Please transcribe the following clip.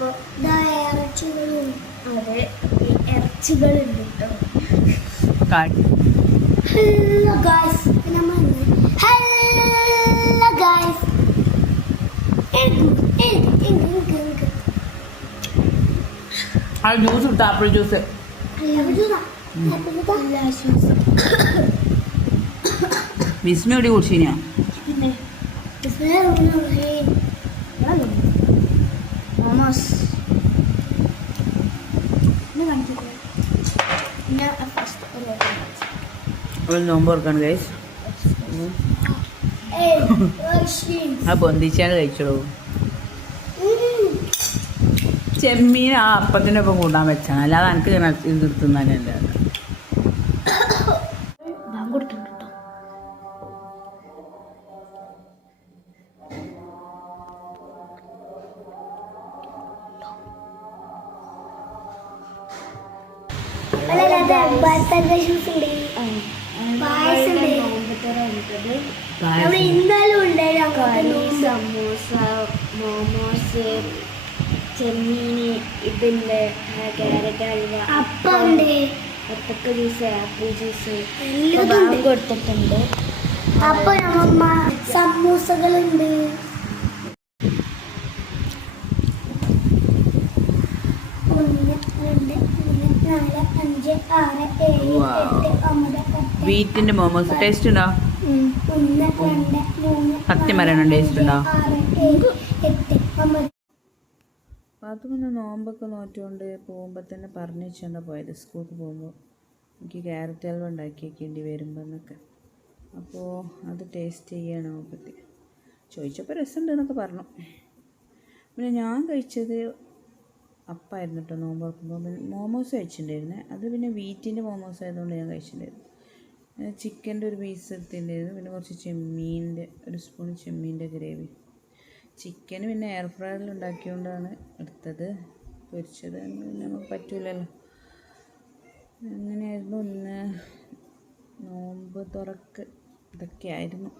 അപ്പോൾ ഇറച്ചികളും. അതെ ഈ ഇറച്ചികളുണ്ട് കേട്ടോ. ഹലോ ഗായ്സ് പിന്നെ ഹലോ ഗായ്സ് ആ ജ്യൂസ് ഇട്ട ആപ്പിൾ ജ്യൂസ് വിസ്മി എവിടെ കുടിച്ചിനാ? മോമോസ് ഒരു നോമ്പ് ഓർക്കാണ് ഗൈസ് ആ പൊന്തിച്ചാണ് കഴിച്ചോളൂ. ചെമ്മീൻ ആ അപ്പത്തിന്റെ ഒപ്പം കൂട്ടാൻ വെച്ചാണ്. അല്ലാതെ എനിക്ക് ഇത് തിന്നാനല്ല സമൂസ മോമോസ് ചെമ്മീന് ഇതുണ്ട്. ക്യാരറ്റ് ഹൽവ അപ്പുണ്ട് അപ്പൊക്കെ ജ്യൂസ് ആപ്പിൾ ജ്യൂസ് എല്ലാം കൊടുത്തിട്ടുണ്ട്. അപ്പൊ നമ്മ സമൂസകളുണ്ട്. ഒന്ന് രണ്ട് മൂന്ന് നാല് അഞ്ച് ആറ് ഏഴ് Wow. എട്ട് ഒമ്പത് പത്ത് വീറ്റിന്റെ മോമോസ് ടേസ്റ്റ് ഉണ്ടോ? സത്യമരണം ഒന്ന് രണ്ട് മൂന്ന് സത്യം പറയണോ ടേസ്റ്റ് ഉണ്ടോ? ആറ് ഏഴ് എട്ട് ഒമ്പത്. അത് നോമ്പൊക്കെ നോറ്റുകൊണ്ട് പോകുമ്പോൾ തന്നെ പറഞ്ഞു വെച്ചാണ് പോയത്. സ്കൂൾക്ക് പോകുമ്പോൾ എനിക്ക് ക്യാരറ്റ് ഹൽവ ഉണ്ടാക്കി വെക്കേണ്ടി വരുമ്പോൾ എന്നൊക്കെ അപ്പോൾ അത് ടേസ്റ്റ് ചെയ്യണം നോക്കത്തി ചോദിച്ചപ്പോൾ രസമുണ്ട് എന്നൊക്കെ പറഞ്ഞു. പിന്നെ ഞാൻ കഴിച്ചത് അപ്പായിരുന്നു കേട്ടോ നോമ്പ് തുറക്കുമ്പോൾ പിന്നെ മോമോസ് കഴിച്ചിട്ടുണ്ടായിരുന്നേ. അത് പിന്നെ വീറ്റിന്റെ മോമോസ് ആയതുകൊണ്ട് ഞാൻ കഴിച്ചിട്ടുണ്ടായിരുന്നു. ചിക്കന്റെ ഒരു പീസ് എടുത്തിട്ടുണ്ടായിരുന്നു. പിന്നെ കുറച്ച് ചെമ്മീന്റെ ഒരു സ്പൂൺ ചെമ്മീന്റെ ഗ്രേവി. ചിക്കൻ പിന്നെ എയർ ഫ്രയറിൽ ഉണ്ടാക്കിയതുകൊണ്ടാണ് എടുത്തത്. പൊരിച്ചത് നമുക്ക് പറ്റൂലല്ലോ. അങ്ങനെയായിരുന്നു ഇന്ന് നോമ്പ് തുറക്ക്. ഇതൊക്കെയായിരുന്നു.